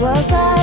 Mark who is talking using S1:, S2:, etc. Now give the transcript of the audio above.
S1: was I?